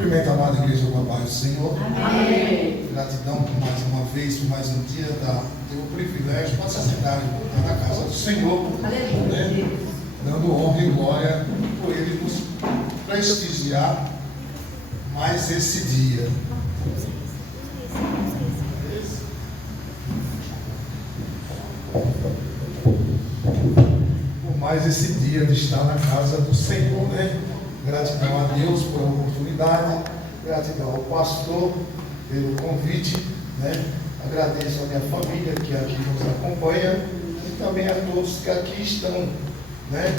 Cumprimento a amada igreja com a paz do Senhor. Amém. Gratidão por mais uma vez, por mais um dia, ter o privilégio, com a sociedade, de estar na casa do Senhor, né? Dando honra e glória por Ele nos prestigiar mais esse dia. Por mais esse dia de estar na casa do Senhor, né? Gratidão a Deus por a oportunidade, gratidão ao pastor pelo convite, né? Agradeço a minha família que aqui nos acompanha e também a todos que aqui estão, né?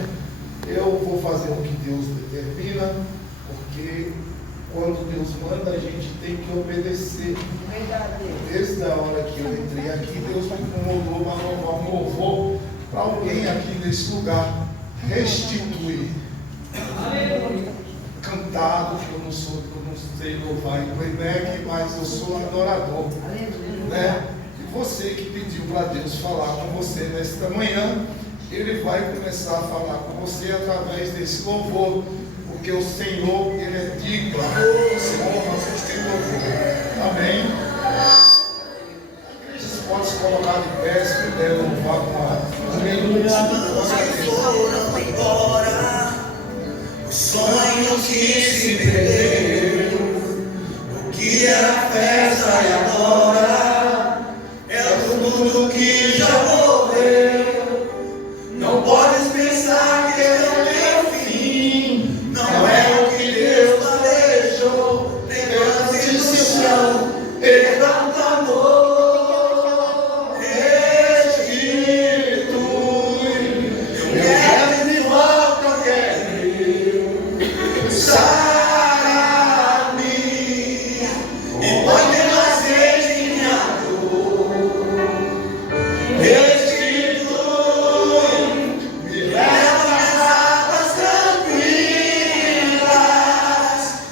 Eu vou fazer o que Deus determina, porque quando Deus manda a gente tem que obedecer. Desde a hora que eu entrei aqui, Deus me incomodou para louvar um louvor para alguém aqui nesse lugar. Restituir. Cantado, que eu não sei louvar em playback, mas eu sou adorador, né? E você que pediu para Deus falar com você nesta manhã, Ele vai começar a falar com você através desse louvor, porque o Senhor, Ele é digno. O Senhor, nós temos louvor. Amém? Vocês podem se colocar de pé, se puder louvar com a o sonho que se perdeu, o que era festa e agora é tudo que já morreu. Não podes pensar que é o teu fim, não é o que Deus planejou. Levante do chão, Ele dá um clamor, restitui. Eu quero de volta, eu quero. Sara-me e põe mais vez em minha dor. Restitui, me leva às águas tranquilas,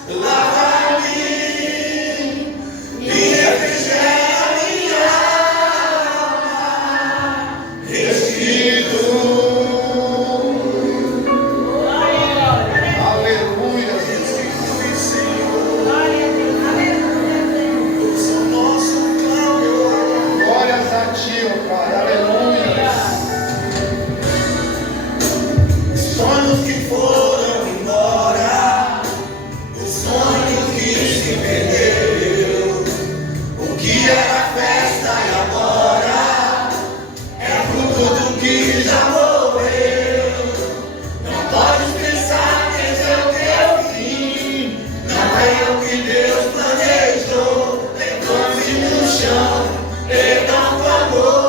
lava-me e refrigera minha alma. Restitui. Sonhos que foram embora, os sonhos que se perdeu, o que era festa e agora é fruto do que já morreu. Não podes pensar que esse é o teu fim, não é o que Deus planejou. Levante no chão, perdão do amor.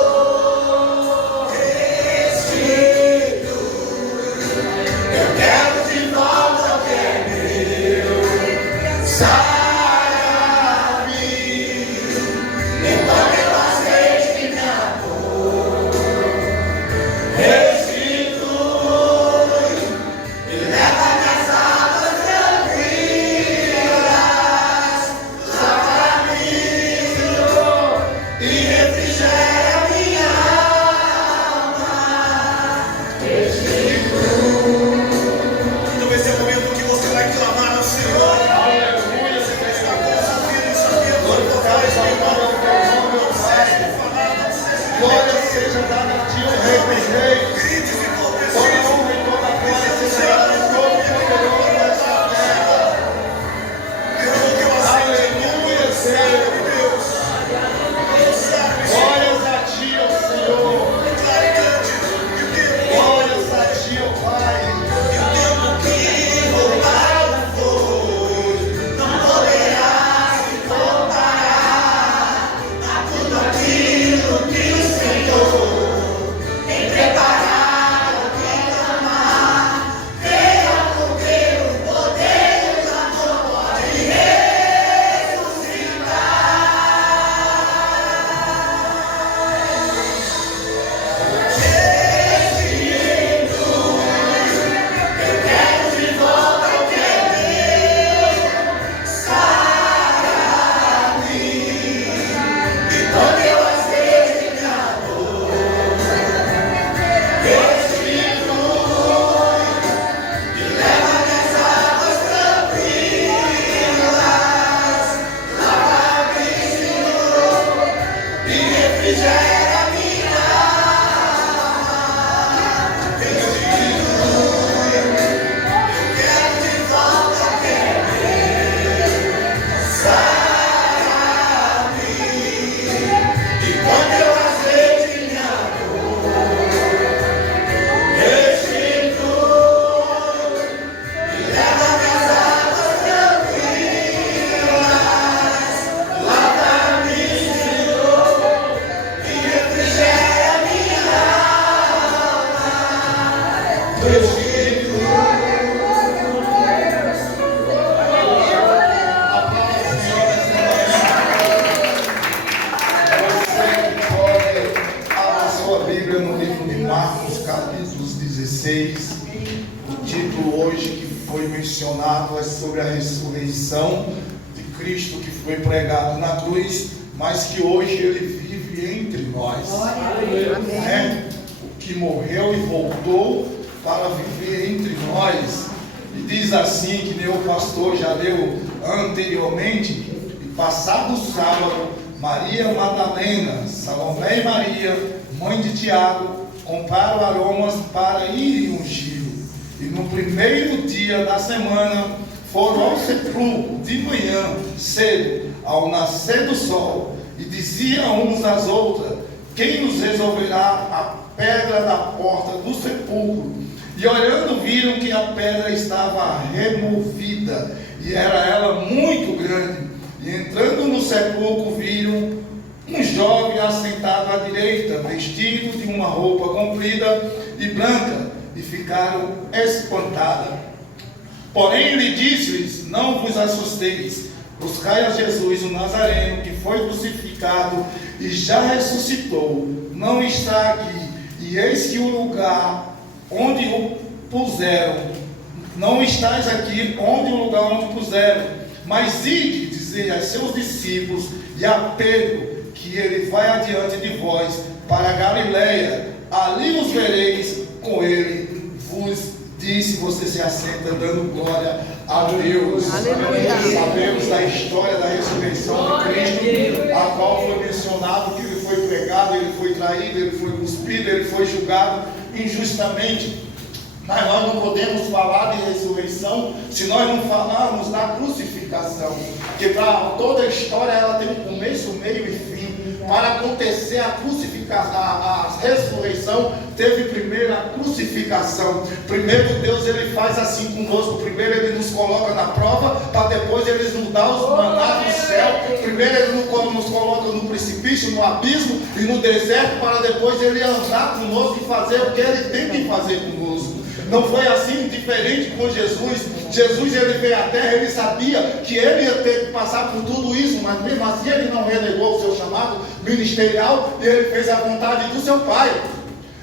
Então esse é o momento que você vai clamar ao Senhor. Aleluia. mencionado é sobre a ressurreição de Cristo, que foi pregado na cruz, mas que hoje Ele vive entre nós. Né? O que morreu e voltou para viver entre nós. E diz assim, que nem o pastor já leu anteriormente: e passado o sábado, Maria Madalena, Salomé e Maria, mãe de Tiago, compraram aromas para irem ungir. E no primeiro dia da semana foram ao sepulcro de manhã cedo, ao nascer do sol, e diziam uns às outras: quem nos resolverá a pedra da porta do sepulcro? E olhando, viram que a pedra estava removida, e era ela muito grande. E entrando no sepulcro, viram um jovem assentado à direita, vestido de uma roupa comprida e branca, e ficaram espantadas. Porém ele disse-lhes: não vos assusteis, buscai a Jesus o Nazareno, que foi crucificado e já ressuscitou, não está aqui, e eis que o lugar onde o puseram, não estáis aqui onde o lugar onde puseram, mas ide dizer a seus discípulos e a Pedro que ele vai adiante de vós para a Galileia, ali os vereis com ele. Vos disse. Você se assenta dando glória a Deus. Aleluia. Sabemos da história da ressurreição de Cristo, a qual foi mencionado que ele foi pregado, ele foi traído, ele foi cuspido, ele foi julgado injustamente. Mas nós não podemos falar de ressurreição se nós não falarmos da crucificação, que para toda a história ela tem um começo, meio e fim. Para acontecer a crucificação, a ressurreição, teve primeiro a crucificação. Primeiro Deus ele faz assim conosco. Primeiro ele nos coloca na prova, para depois ele nos dá os maná do céu. Primeiro ele nos coloca no precipício, no abismo e no deserto, para depois ele andar conosco e fazer o que ele tem que fazer conosco. Não foi assim diferente com Jesus. Jesus ele veio à terra, ele sabia que ele ia ter que passar por tudo isso, mas mesmo assim ele não renegou o seu chamado ministerial e ele fez a vontade do seu Pai.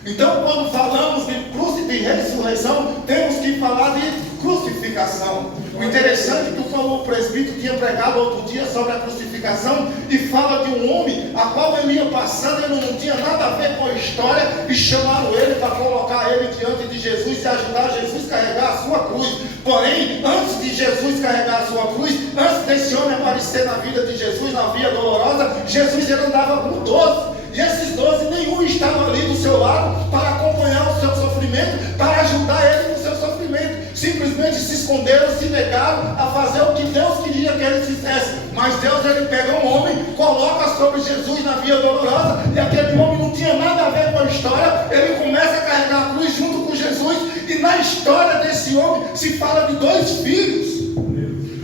Então, quando falamos de cruz e de ressurreição, temos que falar de crucificação. O interessante é que o presbítero tinha pregado outro dia sobre a crucificação e fala de um homem a qual ele ia passando, ele não tinha nada a ver com a história, e chamaram ele para colocar ele diante de Jesus e ajudar Jesus a carregar a sua cruz. Porém, antes de Jesus carregar a sua cruz, antes desse homem aparecer na vida de Jesus, na via dolorosa, Jesus ele andava com 12. E esses 12, nenhum estava ali do seu lado para acompanhar o seu sofrimento, para ajudar ele no seu sofrimento. Simplesmente se esconderam, se negaram a fazer o que Deus queria que ele fizesse. Mas Deus ele pega um homem, coloca sobre Jesus na via dolorosa, e aquele homem não tinha nada a ver com a história. Ele começa a carregar a cruz junto com Jesus, e na história desse homem se fala de 2 filhos.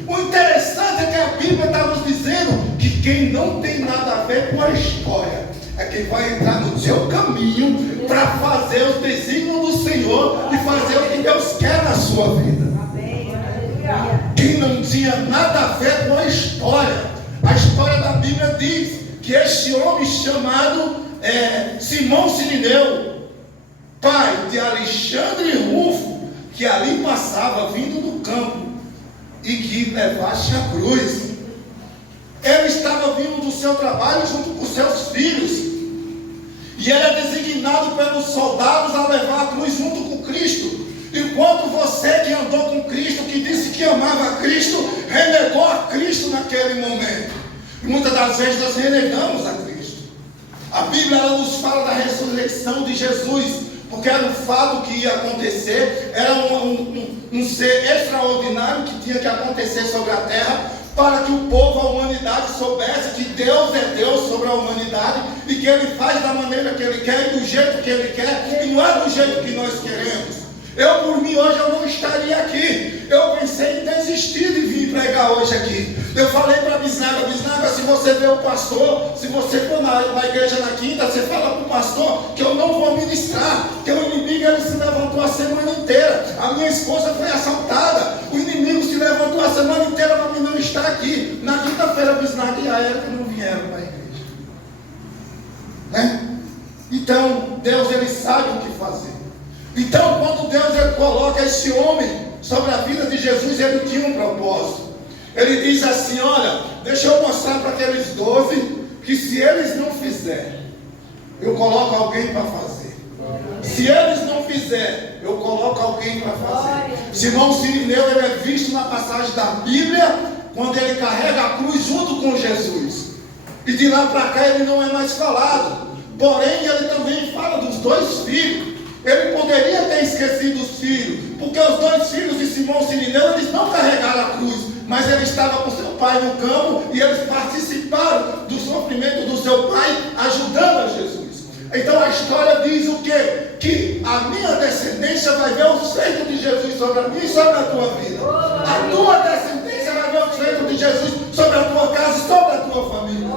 O interessante é que a Bíblia está nos dizendo que quem não tem nada a ver com a história é quem vai entrar no seu caminho para fazer os desígnios do Senhor e fazer o que Deus quer na sua vida. Quem não tinha nada a ver com a história da Bíblia diz que este homem chamado Simão Sirineu, pai de Alexandre e Rufo, que ali passava vindo do campo e que levasse a cruz. Ele estava vindo do seu trabalho junto com seus filhos, e era designado pelos soldados a levar a cruz junto com Cristo. Enquanto você que andou com Cristo, que disse que amava Cristo, renegou a Cristo naquele momento. E muitas das vezes nós renegamos a Cristo. A Bíblia ela nos fala da ressurreição de Jesus, porque era um fato que ia acontecer, era um ser extraordinário que tinha que acontecer sobre a terra, para que o povo, a humanidade soubesse que Deus é Deus sobre a humanidade, e que Ele faz da maneira que Ele quer e do jeito que Ele quer, e não é do jeito que nós queremos. Eu, por mim, hoje eu não estaria aqui. Eu pensei em desistir de vir pregar hoje aqui. Eu falei para a Bisnaga: Bisnaga, se você vê o pastor, se você for na igreja na quinta, você fala para o pastor que eu não vou ministrar, que o inimigo ele se levantou a semana inteira. A minha esposa foi assaltada, o inimigo se levantou a semana inteira para mim não estar aqui. Na quinta-feira a Bisnaga e a Érica não vieram para a igreja, né? Então Deus ele sabe o que fazer. Então quando Deus ele coloca esse homem sobre a vida de Jesus, ele tinha um propósito. Ele diz assim: olha, deixa eu mostrar para aqueles 12 que se eles não fizerem, eu coloco alguém para fazer. Se eles não fizerem, eu coloco alguém para fazer. Simão Sirineu, ele é visto na passagem da Bíblia, quando ele carrega a cruz junto com Jesus. E de lá para cá ele não é mais falado. Porém, ele também fala dos 2 filhos. Ele poderia ter esquecido os filhos, porque os 2 filhos de Simão Sirineu, eles não carregaram a cruz, mas ele estava com seu pai no campo, e eles participaram do sofrimento do seu pai, ajudando a Jesus. Então a história diz o quê? Que a minha descendência vai ver os feitos de Jesus sobre a minha e sobre a tua vida. A tua descendência vai ver os feitos de Jesus sobre a tua casa e sobre a tua família.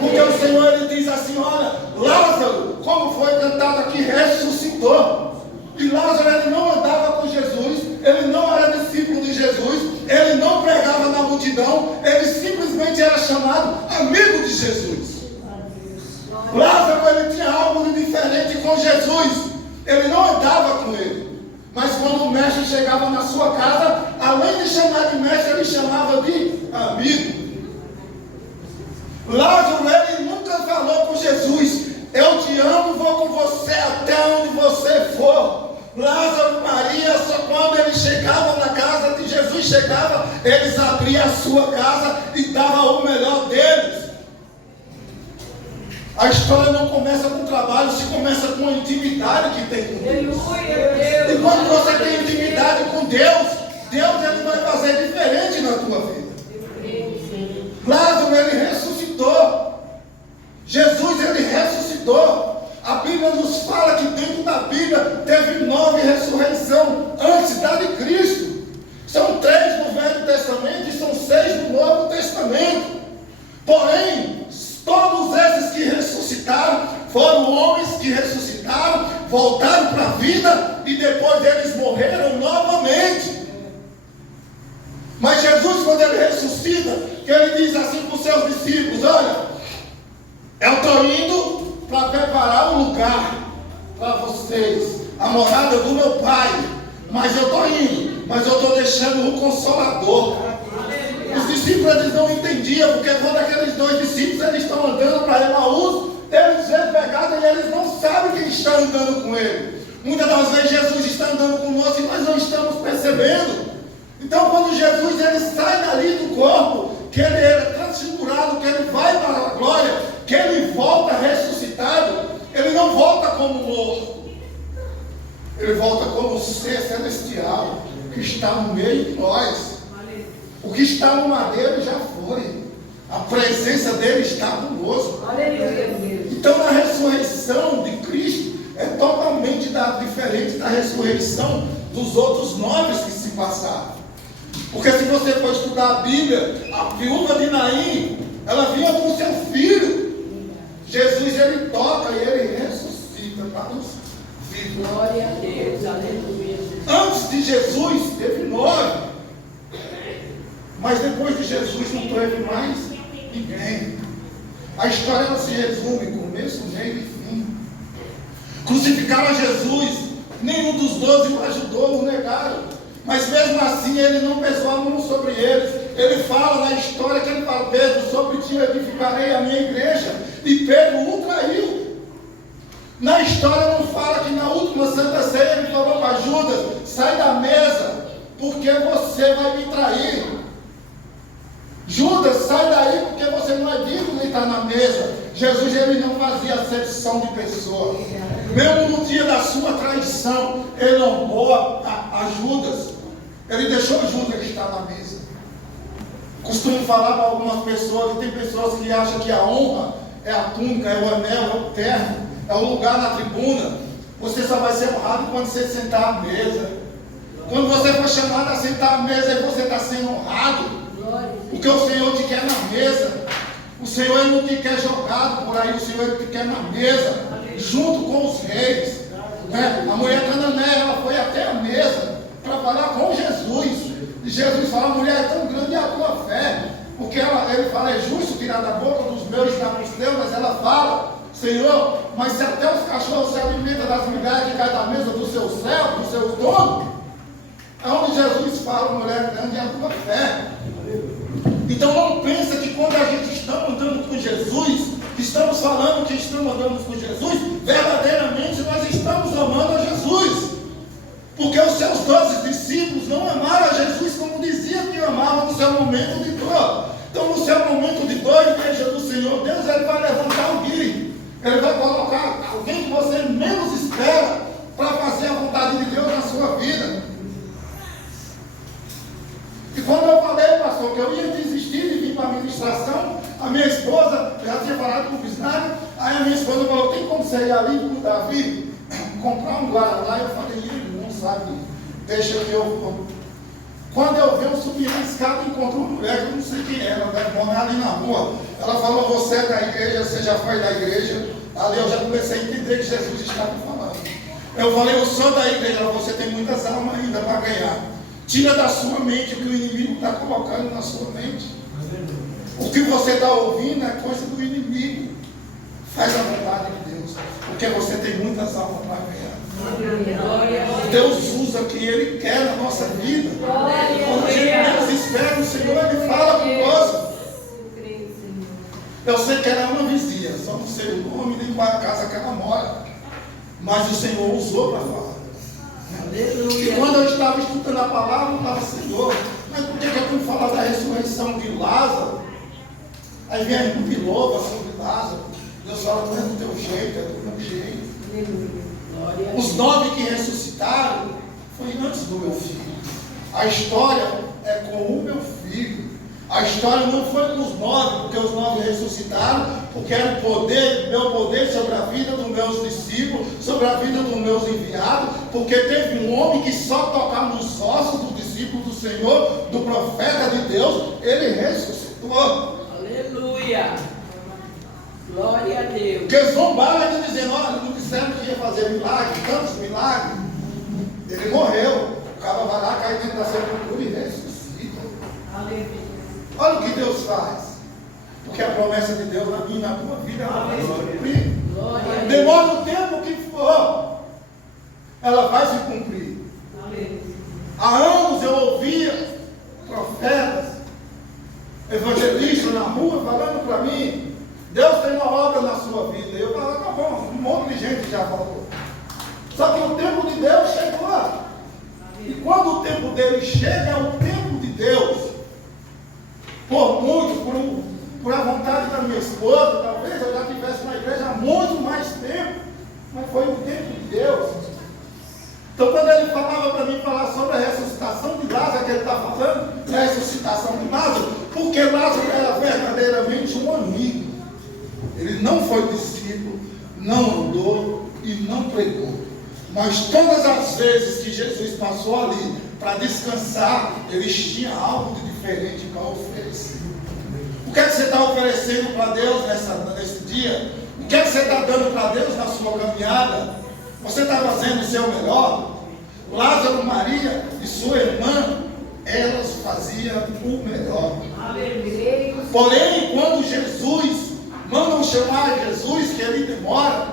Porque o Senhor, ele diz assim: olha, Lázaro, como foi cantado aqui, ressuscitou. E Lázaro, ele não andava com Jesus, ele não era discípulo de Jesus, ele não pregava na multidão, ele simplesmente era chamado amigo de Jesus. Lázaro, ele tinha algo de diferente com Jesus, ele não andava com ele. Mas quando o mestre chegava na sua casa, além de chamar de mestre, ele chamava de amigo. Lázaro, ele nunca falou com Jesus: eu te amo, vou com você até onde você for. Lázaro e Maria, só quando eles chegavam na casa de Jesus, eles abriam a sua casa e davam o melhor deles. A história não começa com trabalho, se começa com a intimidade que tem com Deus. E quando você tem intimidade com Deus, Deus, ele vai fazer diferente na tua vida. Lázaro, ele ressuscitou. Jesus, ele ressuscitou. A Bíblia nos fala que dentro da Bíblia teve 9 ressurreições antes da de Cristo. São 3 no Velho Testamento e são 6 no Novo Testamento. Porém, todos esses que ressuscitaram foram homens que ressuscitaram, voltaram para a vida e depois eles morreram novamente. Mas Jesus, quando ele ressuscita, ele diz assim para os seus discípulos: olha, eu estou indo para preparar um lugar para vocês, a morada do meu Pai. Mas eu estou indo, mas eu estou deixando um Consolador. Os discípulos, eles não entendiam, porque quando aqueles 2 discípulos, eles estão andando para Emaús, eles vêm pegados e eles não sabem quem está andando com ele. Muitas das vezes Jesus está andando conosco e nós não estamos percebendo. Então, quando Jesus, ele sai dali do corpo, que ele é transfigurado, que ele vai para a glória, que ele volta ressuscitado, ele não volta como morto, ele volta como ser celestial, que está no meio de nós. O que está no madeiro já foi, a presença dele está conosco. Então a ressurreição de Cristo é totalmente diferente da ressurreição dos outros 9 que se passaram. Porque se você for estudar a Bíblia, a viúva de Naim, ela vinha com seu filho. Jesus, ele toca e ele ressuscita para os vivos. Glória a Deus, aleluia. Antes de Jesus teve 9. Mas depois de Jesus não teve mais ninguém. A história, ela se resume em começo, meio e fim. Crucificaram a Jesus, nenhum dos 12 o ajudou, o negaram. Mas mesmo assim ele não pesou a mão sobre eles. Ele fala na história que ele fala: Pedro, sobre ti edificarei a minha igreja. E Pedro o traiu. Na história não fala que na última Santa Ceia ele falou para Judas: sai da mesa, porque você vai me trair. Judas, sai daí, porque você não é digno de estar na mesa. Jesus, ele não fazia acepção de pessoas. Mesmo no dia da sua traição, ele honrou a Judas. Ele deixou Judas estar na mesa. Costumo falar para algumas pessoas, e tem pessoas que acham que a honra é a túnica, é o anel, é o terno, é o lugar na tribuna. Você só vai ser honrado quando você sentar à mesa. Quando você for chamado a sentar à mesa, aí você está sendo honrado. Porque o Senhor te quer na mesa. O Senhor, ele não te quer jogado por aí. O Senhor, ele te quer na mesa, junto com os reis, né? A mulher cananeia, ela foi até a mesa para falar com Jesus. E Jesus fala: mulher, é tão grande a tua fé. Porque ele fala: é justo tirar da boca dos meus e dar para os teus. Mas ela fala: Senhor, mas se até os cachorros se alimentam das migalhas que caem da mesa do seu servo, do seu dono. Aonde Jesus fala, mulher grande é a tua fé. Então não pensa que quando a gente está andando com Jesus, estamos falando que estamos andando com Jesus, verdadeiramente nós estamos amando a Jesus. Porque os seus 12 discípulos não amaram a Jesus como diziam que amavam no seu momento de dor. Então no seu momento de dor, igreja do Senhor, Deus ele vai levantar alguém. Ele vai colocar alguém que você menos espera para fazer a vontade de Deus na sua vida. E quando eu falei, pastor, que eu ia desistir de vir para a administração, a minha esposa, já tinha falado com o bisnaga, aí a minha esposa falou, tem como você ir ali com o Davi, comprar um guaraná? Eu falei, ele não sabe, deixa que eu vou. Quando eu vi, eu subi na escada e encontrei uma mulher que eu não sei quem era, deve morar ali na rua. Ela falou, você é da igreja, você já foi da igreja. Ali eu já comecei a entender que Jesus estava falando. Eu falei, eu sou da igreja, você tem muitas almas ainda para ganhar. Tira da sua mente o que o inimigo está colocando na sua mente. O que você está ouvindo é coisa do inimigo. Faz a vontade de Deus, porque você tem muitas almas para ganhar. Deus usa o que Ele quer na nossa vida. Quando a gente menos espera o Senhor, Ele fala conosco. Eu sei que ela é uma vizinha, só não sei o nome nem qual é a casa que ela mora, mas o Senhor usou para falar. E quando eu estava escutando a palavra, eu estava, Senhor, mas por que eu tenho que falar da ressurreição de Lázaro? Aí vem a irmã de louva sobre Lázaro. Deus fala, não é do teu jeito, é do meu jeito. Os 9 que ressuscitaram foi antes do meu filho. A história é com o meu filho. A história não foi com os 9, porque os 9 ressuscitaram, porque era o poder, meu poder sobre a vida dos meus discípulos, sobre a vida dos meus enviados, porque teve um homem que só tocava nos ossos dos discípulos do Senhor, do profeta de Deus, ele ressuscitou. Aleluia! Glória a Deus! Porque zombaram ainda dizendo, olha, não disseram que ia fazer milagre, tantos milagres. Ele morreu, o cara vai lá, cai dentro da sepultura e ressuscita. Aleluia! Olha o que Deus faz. Porque a promessa de Deus na minha e na tua vida ela vai se cumprir. Demora o tempo que for, ela vai se cumprir. Há anos eu ouvia profetas, evangelistas na rua falando para mim, Deus tem uma obra na sua vida. Eu falava, tá bom, um monte de gente já falou. Só que o tempo de Deus chegou. E quando o tempo dele chega, é o tempo de Deus. Por muito, por a vontade da minha esposa, talvez eu já estivesse na igreja há muito mais tempo, mas foi o tempo de Deus. Então quando ele falava para mim falar sobre a ressuscitação de Lázaro, que ele está falando, a ressuscitação de Lázaro, porque Lázaro era verdadeiramente um amigo. Ele não foi discípulo, não andou e não pregou. Mas todas as vezes que Jesus passou ali para descansar, eles tinham algo de diferente para oferecer. O que é que você está oferecendo para Deus nesse dia? O que é que você está dando para Deus na sua caminhada? Você está fazendo o seu melhor? Lázaro, Maria e sua irmã, elas faziam o melhor. Porém, quando Jesus mandam chamar Jesus, que ele demora,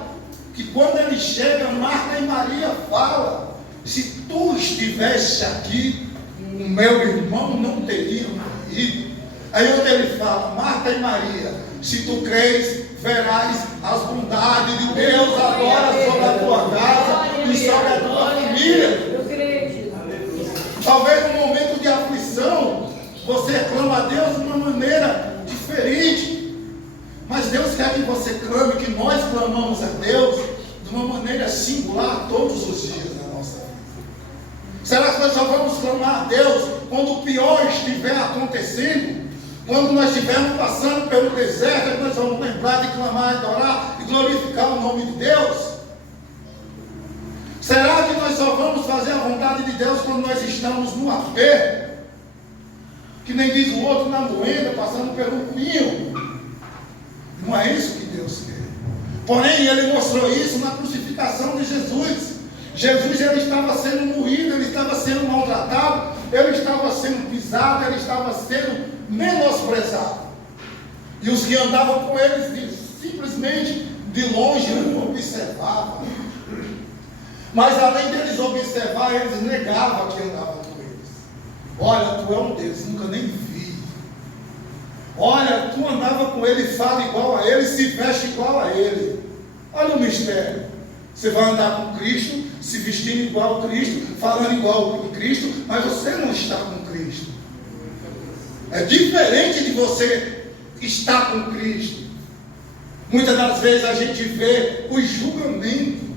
que quando ele chega, Marta e Maria falam, se tu estivesse aqui, o meu irmão não teria morrido. Aí onde ele fala, Marta e Maria, se tu crês, verás as bondades de Deus agora sobre a tua casa e sobre a tua família. Talvez no momento de aflição, você clama a Deus de uma maneira diferente. Mas Deus quer que você clame, que nós clamamos a Deus de uma maneira singular todos os dias na nossa vida. Será que nós só vamos clamar a Deus quando o pior estiver acontecendo? Quando nós estivermos passando pelo deserto, é que nós vamos lembrar de clamar, adorar e glorificar o nome de Deus? Será que nós só vamos fazer a vontade de Deus quando nós estamos no aperto? Que nem diz o outro na moeda, passando pelo pinho. Não é isso que Deus quer. Porém, ele mostrou isso na crucificação de Jesus. Jesus, ele estava sendo moído, ele estava sendo maltratado, ele estava sendo pisado, ele estava sendo menosprezado. E os que andavam com ele simplesmente de longe observavam. Mas além deles observar, eles negavam que andavam com ele. Olha, tu é um deles, nunca nem vi. Olha, tu andava com ele, fala igual a ele, se veste igual a ele. Olha o mistério. Você vai andar com Cristo, se vestindo igual a Cristo, falando igual a Cristo, mas você não está com Cristo. É diferente de você estar com Cristo. Muitas das vezes a gente vê o julgamento,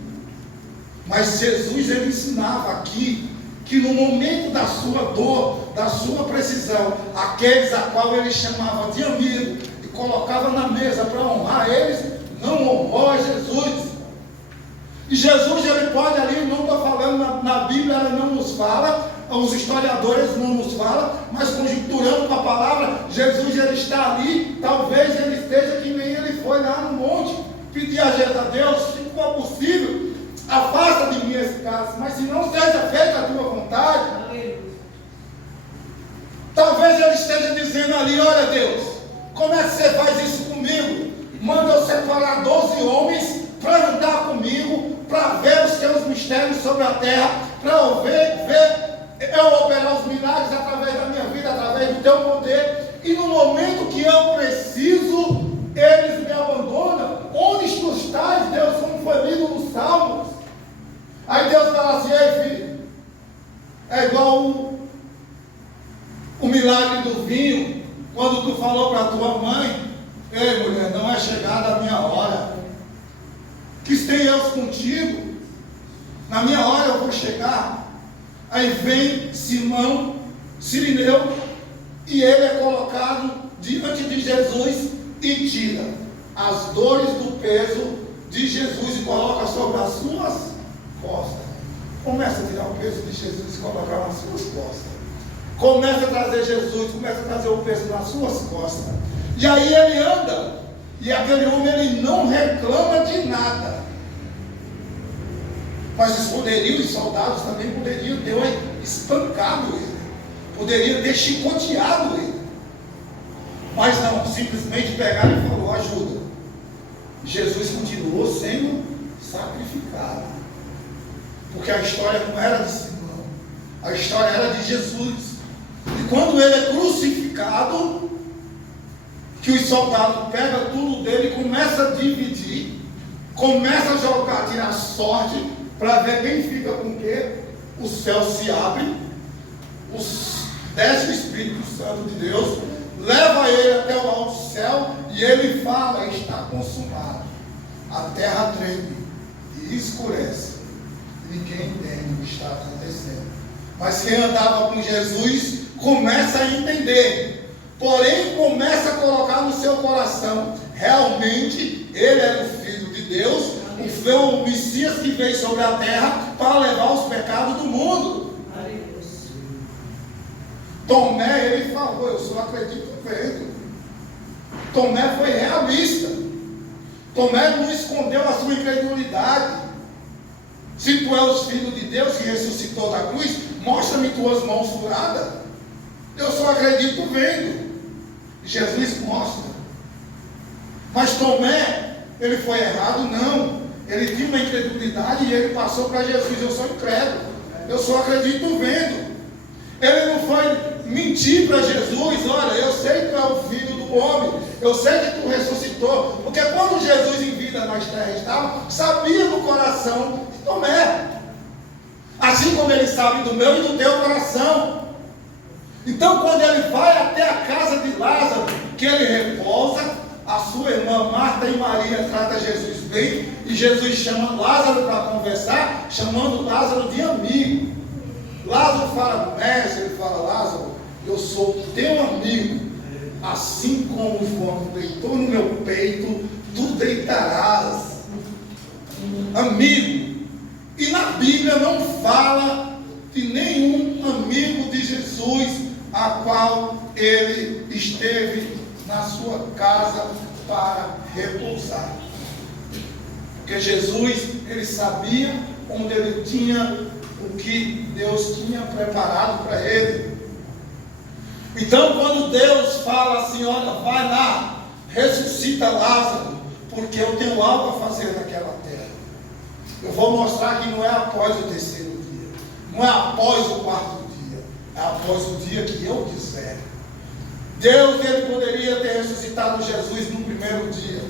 mas Jesus ele ensinava aqui que no momento da sua dor, da sua precisão, aqueles a qual ele chamava de amigo e colocava na mesa para honrar eles, não honrou a Jesus. E Jesus ele pode ali, não estou falando na Bíblia, ela não nos fala, os historiadores não nos falam, mas conjecturando com a palavra, Jesus ele está ali, talvez ele esteja que nem ele foi lá no monte, pedir a Deus, se for possível, afasta de mim esse cálice, mas se não seja feita a tua vontade. Talvez ele esteja dizendo ali, olha Deus, como é que você faz isso comigo? Manda eu separar 12 homens para andar comigo, para ver os teus mistérios sobre a terra, para eu ver eu operar os milagres através da minha vida, através do teu poder, e no momento que eu preciso, eles me abandonam. Onde tu estás, Deus, como foi lido nos Salmos? Aí Deus fala assim, ei filho, é igual o milagre do vinho, quando tu falou para tua mãe, ei mulher, não é chegada a minha hora, que estejamos contigo, na minha hora eu vou chegar. Aí vem Simão, Sirineu, e ele é colocado diante de Jesus e tira as dores do peso de Jesus e coloca sobre as suas costas. Começa a tirar o peso de Jesus e colocar nas suas costas. Começa a trazer Jesus, começa a trazer o peso nas suas costas. E aí ele anda, e aquele homem ele não reclama de nada. Mas os poderiam, os soldados também poderiam ter espancado ele, poderiam ter chicoteado ele, mas não, simplesmente pegaram e falou, ajuda. Jesus continuou sendo sacrificado, porque a história não era de Simão, a história era de Jesus. E quando ele é crucificado, que os soldados pegam tudo dele e começam a dividir, começam a jogar, tirar sorte, para ver quem fica com o quê? O céu se abre, desce o Espírito Santo de Deus, leva ele até o alto céu, e ele fala, está consumado. A terra treme e escurece, ninguém entende o que está acontecendo. Mas quem andava com Jesus começa a entender, porém começa a colocar no seu coração, realmente ele era o Filho de Deus, foi o Messias que veio sobre a terra para levar os pecados do mundo. Tomé, ele falou, eu só acredito vendo. Tomé foi realista. Tomé não escondeu a sua incredulidade. Se tu és o Filho de Deus que ressuscitou da cruz, mostra-me tuas mãos furadas. Eu só acredito vendo. Jesus mostra. Mas Tomé, ele foi errado? Não. Ele tinha uma incredulidade e ele passou para Jesus, eu sou incrédulo, eu só acredito vendo. Ele não foi mentir para Jesus, olha, eu sei que tu é o Filho do homem, eu sei que tu ressuscitou, porque quando Jesus em vida nas terras estava, sabia do coração de Tomé, assim como ele sabe do meu e do teu coração. Então quando ele vai até a casa de Lázaro, que ele repousa, a sua irmã Marta e Maria trata Jesus bem, e Jesus chama Lázaro para conversar, chamando Lázaro de amigo. Lázaro fala, mestre, ele fala, Lázaro, eu sou teu amigo, assim como João deitou no meu peito, tu deitarás. Amigo. E na Bíblia não fala de nenhum amigo de Jesus, a qual ele esteve na sua casa para repousar. Porque Jesus, ele sabia onde ele tinha, o que Deus tinha preparado para ele. Então quando Deus fala assim, olha, vai lá, ressuscita Lázaro, porque eu tenho algo a fazer naquela terra. Eu vou mostrar que não é após o terceiro dia, não é após o quarto dia, após o dia que eu quiser. Deus, ele poderia ter ressuscitado Jesus no primeiro dia.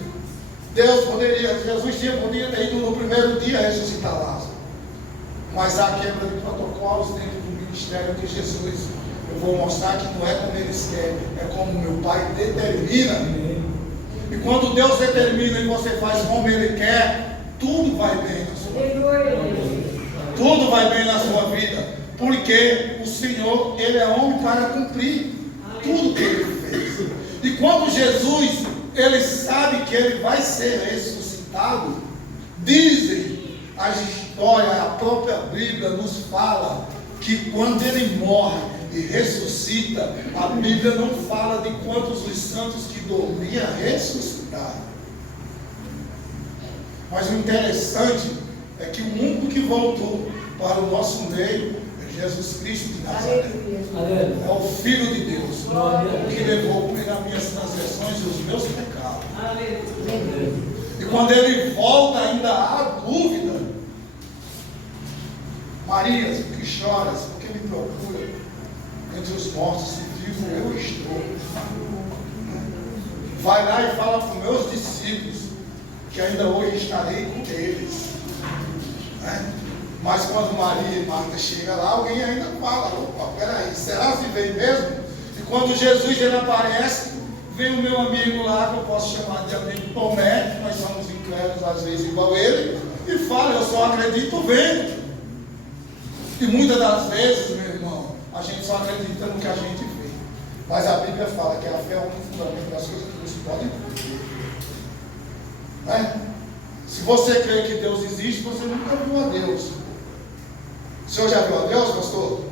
Jesus poderia ter ido no primeiro dia ressuscitar Lázaro. Mas há quebra de protocolos dentro do ministério de Jesus. Eu vou mostrar que não é como eles querem, é como meu Pai determina. E quando Deus determina e você faz como Ele quer, tudo vai bem na sua vida. Tudo vai bem na sua vida. Porque o Senhor, Ele é homem para cumprir tudo que Ele fez. E quando Jesus, Ele sabe que Ele vai ser ressuscitado, dizem as histórias, a própria Bíblia nos fala que quando Ele morre e ressuscita, a Bíblia não fala de quantos os santos que dormiam ressuscitaram. Mas o interessante é que o único que voltou para o nosso meio é Jesus Cristo de Nazaré. É o Filho de Deus, que levou as minhas transgressões e os meus pecados. E quando Ele volta, ainda há dúvida. Maria, por que choras? Por que me procura? Entre os mortos e vivos eu estou. Vai lá e fala para os meus discípulos que ainda hoje estarei com eles. Mas quando Maria e Marta chegam lá, alguém ainda fala: opa, peraí, será que vem mesmo? E quando Jesus ele aparece, vem o meu amigo lá, que eu posso chamar de amigo Tomé, que nós somos incrédulos às vezes igual ele, e fala: eu só acredito vendo. E muitas das vezes, meu irmão, a gente só acredita no que a gente vê. Mas a Bíblia fala que a fé é o único fundamento das coisas que nos podem ver. Se você crê que Deus existe, você nunca viu a Deus. O senhor já viu a Deus, pastor?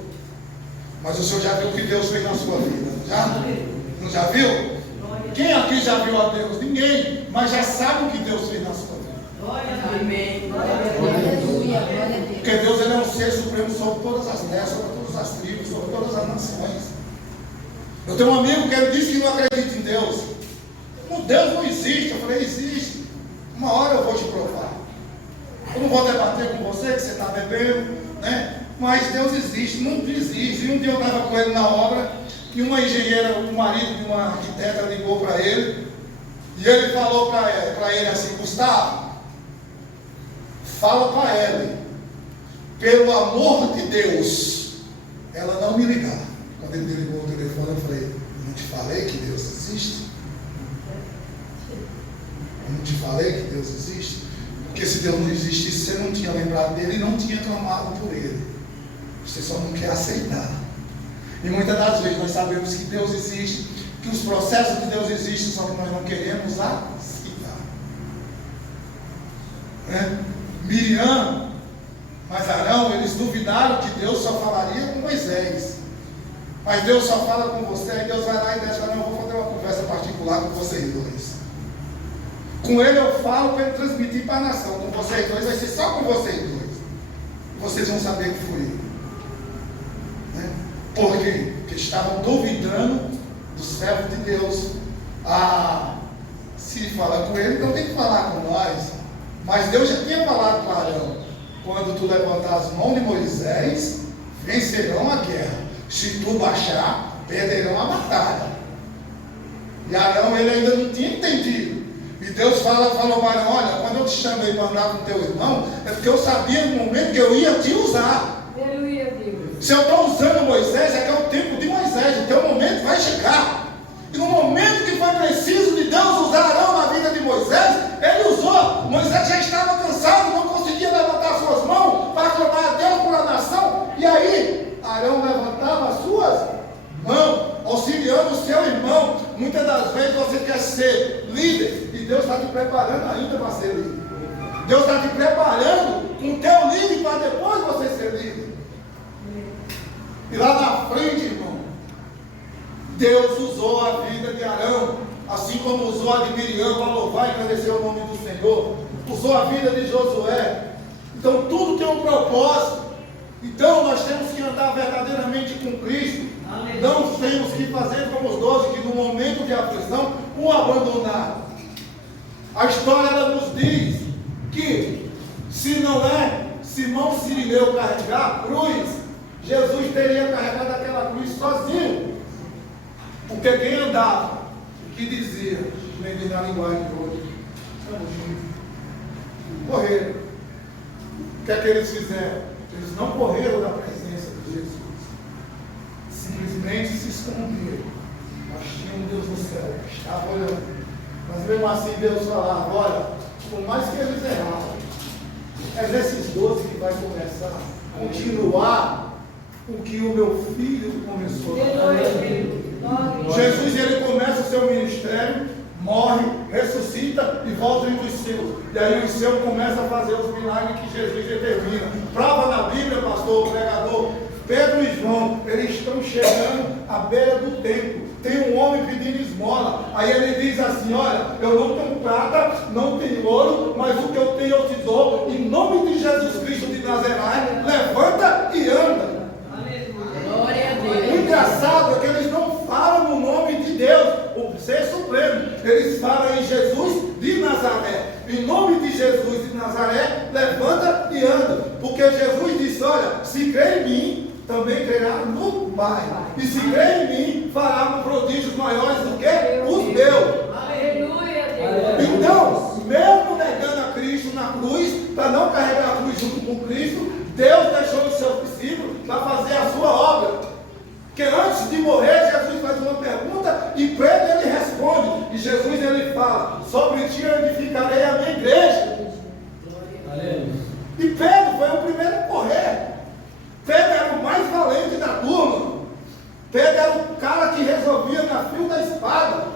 Mas o senhor já viu o que Deus fez na sua vida, não já? Não já viu? Quem aqui já viu a Deus? Ninguém, mas já sabe o que Deus fez na sua vida. Amém. Porque Deus ele é um ser supremo sobre todas as terras, sobre todas as tribos, sobre todas as nações. Eu tenho um amigo que ele disse que não acredita em Deus. Deus não existe. Eu falei: existe. Uma hora eu vou te provar. Eu não vou debater com você que você está bebendo, né? Mas Deus existe, não existe. E um dia eu estava com ele na obra e uma engenheira, o marido de uma arquiteta ligou para ele e ele falou para ele assim: Gustavo, fala para ela, pelo amor de Deus, ela não me ligar. Quando ele me ligou o telefone, eu falei: não te falei que Deus existe? Eu não te falei que Deus existe? Porque se Deus não existisse, você não tinha lembrado dele e não tinha clamado por ele. Você só não quer aceitar. E muitas das vezes nós sabemos que Deus existe, que os processos de Deus existem, só que nós não queremos aceitar. Miriam, mas Arão, eles duvidaram que Deus só falaria com Moisés. Mas Deus só fala com você, e Deus vai lá e desce: não, eu vou fazer uma conversa particular com vocês dois. Com ele eu falo para ele transmitir para a nação. Com vocês dois vai ser só com vocês dois. Vocês vão saber que fui eu. Por quê? Porque estavam duvidando do servo de Deus. Se fala com ele, então tem que falar com nós. Mas Deus já tinha falado para Arão: quando tu levantar as mãos de Moisés, vencerão a guerra. Se tu baixar, perderão a batalha. E Arão, ele ainda não tinha entendido. E Deus falou para Arão: olha, quando eu te chamei para andar com teu irmão, é porque eu sabia no momento que eu ia te usar. Se eu estou usando Moisés, é que é o tempo de Moisés. O teu momento vai chegar. E no momento que foi preciso de Deus usar Arão na vida de Moisés, ele usou. Moisés já estava cansado, não conseguia levantar suas mãos para clamar a Deus por a nação. E aí, Arão levantava as suas mãos, auxiliando o seu irmão. Muitas das vezes você quer ser líder, e Deus está te preparando ainda para ser líder. Deus está te preparando com o teu líder para depois você ser líder. E lá na frente, irmão, Deus usou a vida de Arão, assim como usou a de Miriam para louvar e agradecer o nome do Senhor. Usou a vida de Josué. Então tudo tem um propósito. Então nós temos que andar verdadeiramente com Cristo. Não temos que fazer como os 12 que no momento de aflição o abandonaram. A história ela nos diz que se não é Simão Cirineu carregar a cruz, Jesus teria carregado aquela cruz sozinho. Porque quem andava, o que dizia, nem na linguagem de hoje, estamos juntos. Correram. O que é que eles fizeram? Eles não correram da presença de Jesus. Simplesmente se esconderam. Mas tinha um Deus no céu, que estava olhando. Mas mesmo assim Deus falava, olha, por mais que eles erraram, é desses 12 que vai começar a continuar o que o meu filho começou. Jesus, ele começa o seu ministério, morre, ressuscita e volta entre os seus. E aí os seus começam a fazer os milagres que Jesus determina. Prova na Bíblia, pastor, o pregador, Pedro e João, eles estão chegando à beira do templo. Tem um homem pedindo esmola. Aí ele diz assim, olha, eu não tenho prata, não tenho ouro, mas o que eu tenho eu te dou. Em nome de Jesus Cristo de Nazaré, levanta e anda. Glória a Deus. O engraçado é que eles não falam no nome de Deus, o Ser Supremo. Eles falam em Jesus de Nazaré. Em nome de Jesus de Nazaré, levanta e anda. Porque Jesus disse, olha, se crê em mim, também crerá no Pai. E se crê em mim, fará prodígios maiores do que os meus. Aleluia, Deus. Então, mesmo negando a Cristo na cruz, para não carregar a cruz junto com Cristo, Deus deixou os seus discípulos para fazer a sua obra. Porque antes de morrer, Jesus faz uma pergunta e Pedro ele responde. E Jesus ele fala, sobre ti eu edificarei a minha igreja. E Pedro foi o primeiro a correr. Pedro era o mais valente da turma. Pedro era o cara que resolvia na fio da espada.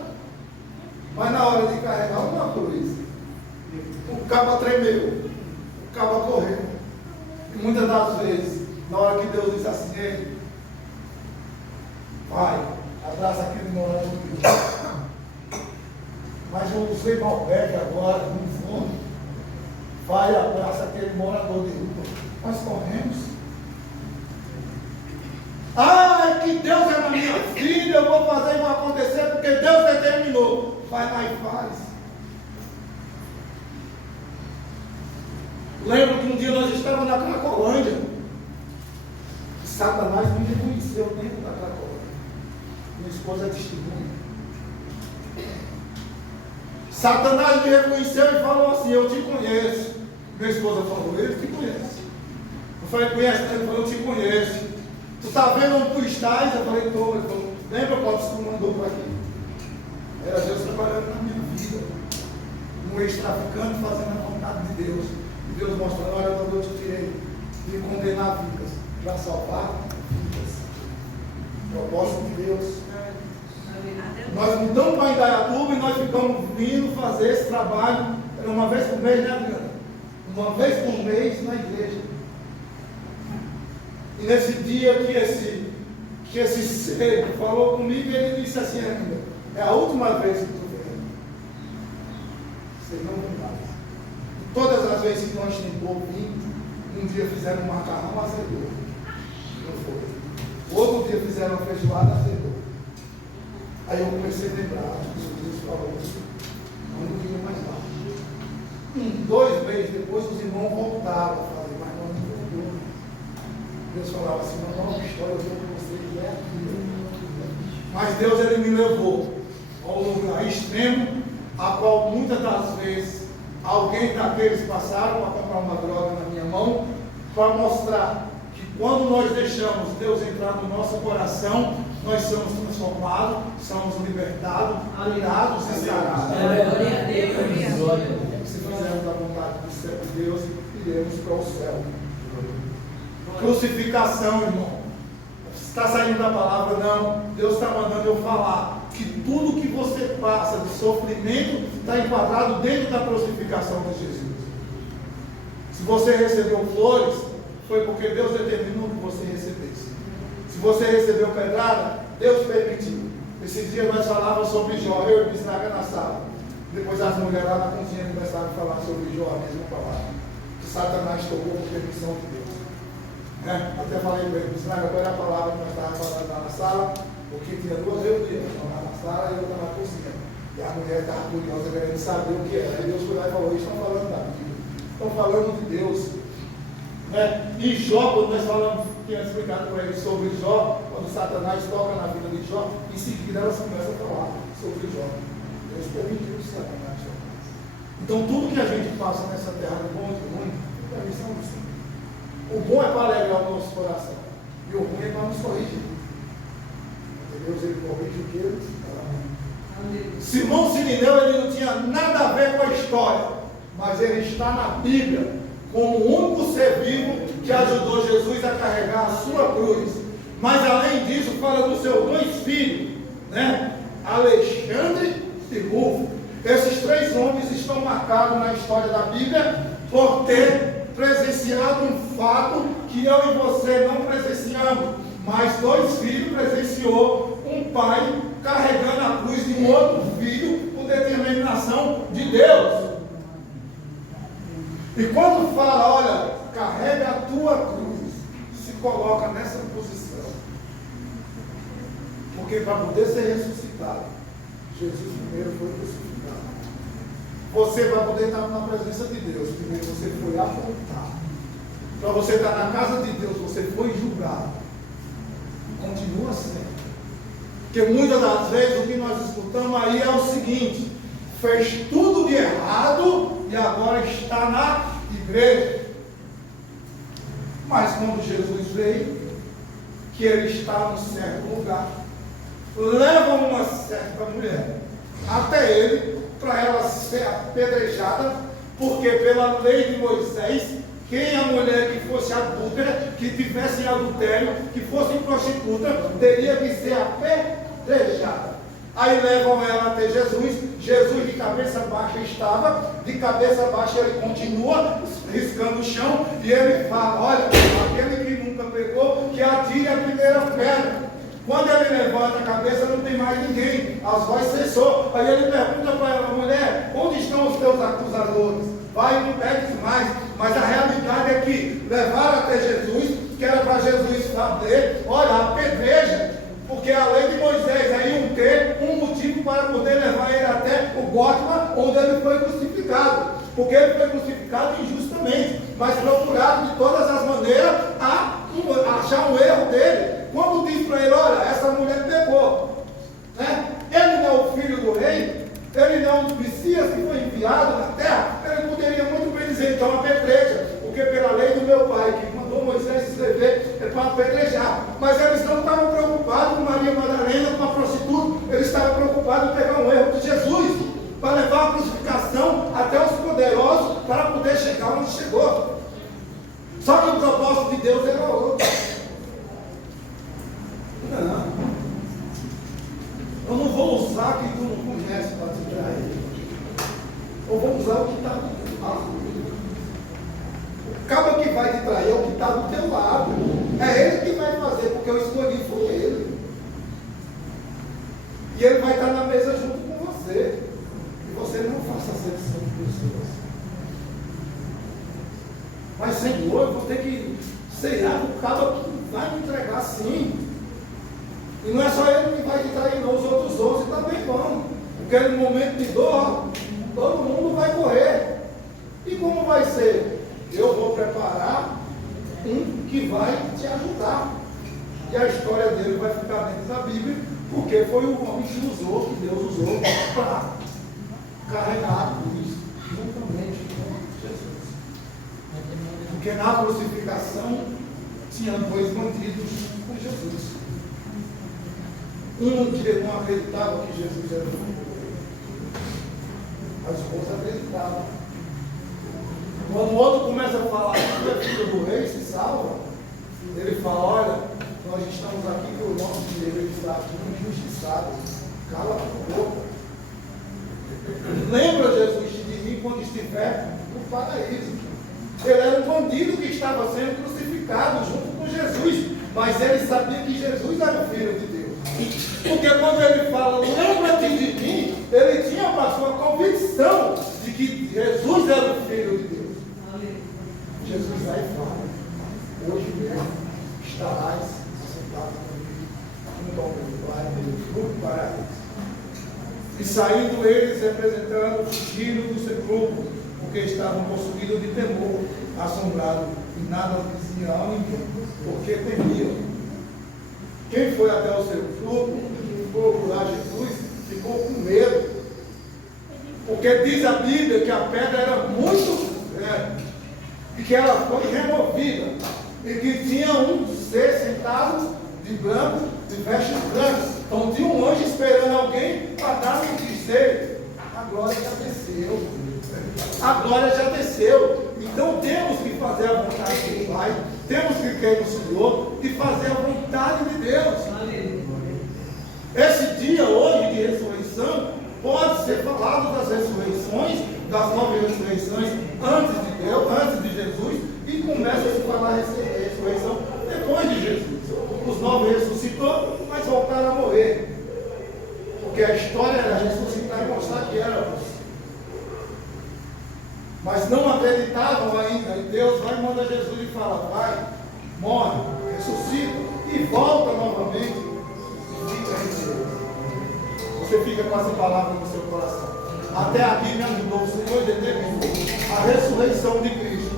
Mas na hora de carregar uma cruz, o cabo tremeu, o cabo correu. E muitas das vezes, na hora que Deus diz assim, ei, vai, abraça aquele morador de Deus. Mas eu usei Malbec agora, não vou. Vai, abraça aquele morador de rua. Nós corremos. Ah, que Deus é na minha vida, eu vou fazer e vai acontecer porque Deus determinou. Vai lá e faz. Lembro que um dia nós estávamos na Cracolândia. E Satanás me reconheceu dentro da Cracolândia. Minha esposa é testemunha. Satanás me reconheceu e falou assim, eu te conheço. Minha esposa falou, ele te conhece. Eu falei, conhece? Ele falou, eu te conheço. Tu está vendo onde tu estás? Eu falei, estou. Ele falou, lembra quando tu mandou para aqui? Era Deus trabalhando na minha vida. Um ex-traficante fazendo a vontade de Deus. E Deus mostrando, olha, quando eu te tirei de condenar vidas, para salvar vidas. Propósito de Deus. Nós mudamos para Indaiatuba e nós ficamos vindo fazer esse trabalho. Era uma vez por mês, né, Adriana? Uma vez por mês na igreja. E nesse dia que esse ser falou comigo, ele disse assim ainda, é a última vez que tu vem. Você não vem mais. Todas as vezes que nós tentamos vir, um dia fizeram um macarrão, azedou. Não foi. Outro dia fizeram uma feijoada, azedou. Aí eu comecei a lembrar, Jesus falou, eu não vinha mais lá. 2 meses depois, os irmãos voltaram a fazer, mas não voltou. Deus falava assim, não, uma história eu vou com vocês, é aqui. Mas Deus, ele me levou ao lugar extremo, a qual muitas das vezes, alguém daqueles passaram a comprar uma droga na minha mão, para mostrar que quando nós deixamos Deus entrar no nosso coração, nós somos transformados, somos libertados, curados e sarados. Glória a Deus. Se fizermos a vontade do céu de Deus, iremos para o céu. Crucificação, irmão. Está saindo da palavra? Não. Deus está mandando eu falar que tudo que você passa de sofrimento está enquadrado dentro da crucificação de Jesus. Se você recebeu flores, foi porque Deus determinou que você recebesse. Se você recebeu pedrada, Deus permitiu. Esses dias nós falávamos sobre Jó, eu e Bisnaga na sala. Depois as mulheres lá na cozinha começaram a falar sobre Jó, a mesma palavra. Que Satanás tocou por permissão de Deus. Até falei para ele, Bisnaga, qual era a palavra que nós estávamos falando lá na sala? Porque tinha 2 reuniões, uma na sala e outra na cozinha. E a mulher estava curiosa, querendo saber o que era. Aí Deus foi lá e falou, estão falando da Bíblia. Estão falando de Deus. E Jó, quando nós falamos tinha explicado para eles sobre Jó, quando Satanás toca na vida de Jó, em seguida elas começam a falar sobre Jó. Deus permitiu que Satanás tocasse. Então tudo que a gente passa nessa terra de bom e de ruim, é a missão do Senhor. O bom é para alegrar o nosso coração, e o ruim é para nos corrigir. Deus, ele corrige o que ele Simão Sirineu, ele não tinha nada a ver com a história, mas ele está na Bíblia como o único ser vivo que ajudou Jesus a carregar a sua cruz. Mas além disso, fala dos seus dois filhos, né? Alexandre e Rufo. Esses três homens estão marcados na história da Bíblia por ter presenciado um fato que eu e você não presenciamos, mas dois filhos presenciou um pai carregando a cruz de um outro filho por determinação de Deus. E quando fala, olha, carrega a tua cruz, se coloca nessa posição. Porque para poder ser ressuscitado, Jesus primeiro foi crucificado. Você vai poder estar na presença de Deus, primeiro você foi apontado. Para você estar na casa de Deus, você foi julgado. Continua sendo. Porque muitas das vezes o que nós escutamos aí é o seguinte: fez tudo de errado e agora está na igreja. Mas quando Jesus veio, que ele está no certo lugar, leva uma certa mulher até ele, para ela ser apedrejada, porque pela lei de Moisés, quem a mulher que fosse adúltera, que tivesse em adultério, que fosse prostituta, teria que ser apedrejada. Aí levam ela até Jesus. Jesus de cabeça baixa estava, de cabeça baixa ele continua riscando o chão, e ele fala: olha, aquele que nunca pegou, que atire a primeira pedra. Quando ele levanta a cabeça, não tem mais ninguém, as vozes cessou. Aí ele pergunta para ela: mulher, onde estão os teus acusadores? Vai e não pegue mais. Mas a realidade é que levaram até Jesus, que era para Jesus saber: olha, apedreja, porque a lei de Moisés aí ter um motivo para poder levar ele até o Gólgota, onde ele foi crucificado, porque ele foi crucificado injustamente, mas procurado de todas as maneiras a achar um erro dele. Quando diz para ele: olha, essa mulher pegou, né? Ele não é o filho do rei, ele não é o Messias que foi enviado na terra, ele poderia muito bem dizer: então apedreja, porque pela lei do meu pai, que mandou Moisés escrever, é para apedrejar. Mas eles não estavam preocupados com Maria Madalena, com a prostituta, eles estavam preocupados em pegar um erro de Jesus, para levar a crucificação até os poderosos, para poder chegar onde chegou. Só que o propósito de Deus era outro. Não, eu não vou usar que tu não conhece para te trair. Eu vou usar o que está do teu lado. O cabo que vai te trair é o que está do teu lado. É ele que vai fazer, porque eu escolhi foi ele. E ele vai estar na mesa junto com você. E você não faça acepção de pessoas. Mas, Senhor, eu vou ter que ceiar com o cabo que vai me entregar sim. E não é só ele que vai te trair, não, os outros 11 também vão. Porque no momento de dor, todo mundo vai correr. E como vai ser? Eu vou preparar um que vai te ajudar. E a história dele vai ficar dentro da Bíblia, porque foi o homem que usou, que Deus usou para carregar a cruz juntamente com Jesus. Porque na crucificação tinha dois bandidos com Jesus. Um que não acreditava que Jesus era o filho do rei, mas os outros acreditavam. Quando o outro começa a falar que é filho do rei, se salva, ele fala: olha, nós estamos aqui por nosso direito, ele está aqui injustiçado. Cala a boca. Lembra, Jesus, de mim quando estiver no paraíso. Ele era um bandido que estava sendo crucificado junto com Jesus, mas ele sabia que Jesus era o Filho de Deus. Porque quando ele fala: lembra-te de mim, ele tinha para sua convicção de que Jesus era o Filho de Deus. Jesus vai e fala: hoje mesmo estarás sentado comigo junto ao meu Pai, no paraíso. E saindo eles, representando, fugiram do sepulcro, porque estavam possuídos de temor, assombrados e nada dizia a ninguém, porque temiam. Quem foi até o sepulcro, procurar Jesus, ficou com medo. Porque diz a Bíblia que a pedra era muito grande, e que ela foi removida, e que tinha um ser sentado de branco, de vestes brancas. Então tinha um anjo esperando alguém para dar um dizer. A glória já desceu. A glória já desceu. Então temos que fazer a vontade do Pai, temos que crer no Senhor e fazer a vontade de Deus. Esse dia hoje de ressurreição pode ser falado das ressurreições, das 9 ressurreições antes de Deus, antes de Jesus, e começa a se falar a ressurreição depois de Jesus. Os 9 ressuscitou, mas voltaram a morrer. Porque a história era ressuscitar e mostrar que éramos. Mas não acreditavam ainda. E Deus vai e manda Jesus e fala: vai, morre, ressuscita e volta novamente. E fica em Deus. Você fica com essa palavra no seu coração. Até aqui me ajudou. O Senhor determinou a ressurreição de Cristo.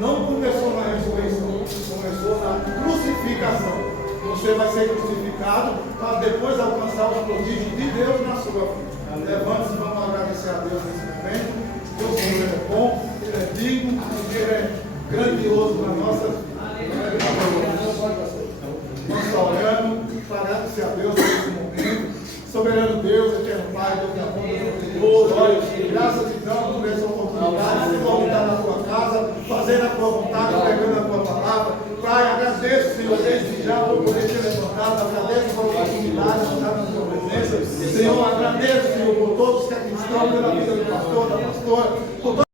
Não começou na ressurreição, começou na crucificação. Você vai ser crucificado para depois alcançar os prodígios de Deus na sua vida. Levante-se e vamos agradecer a Deus nesse momento. Deus, Ele é bom, Ele é digno, Ele é grandioso na nossa vida. Nós estamos orando, agradecer a Deus nesse momento. Soberano Deus, eterno Pai, Deus da bondade, graças te damos por essa oportunidade de voltar na tua casa, fazer a tua vontade, pregando a tua palavra. Pai, agradeço, Senhor, desde já por poder ter levantado, agradeço por a oportunidade de estar na tua presença. Senhor, agradeço, Senhor, por todos que aqui estão, pela vida do pastor, da pastora, por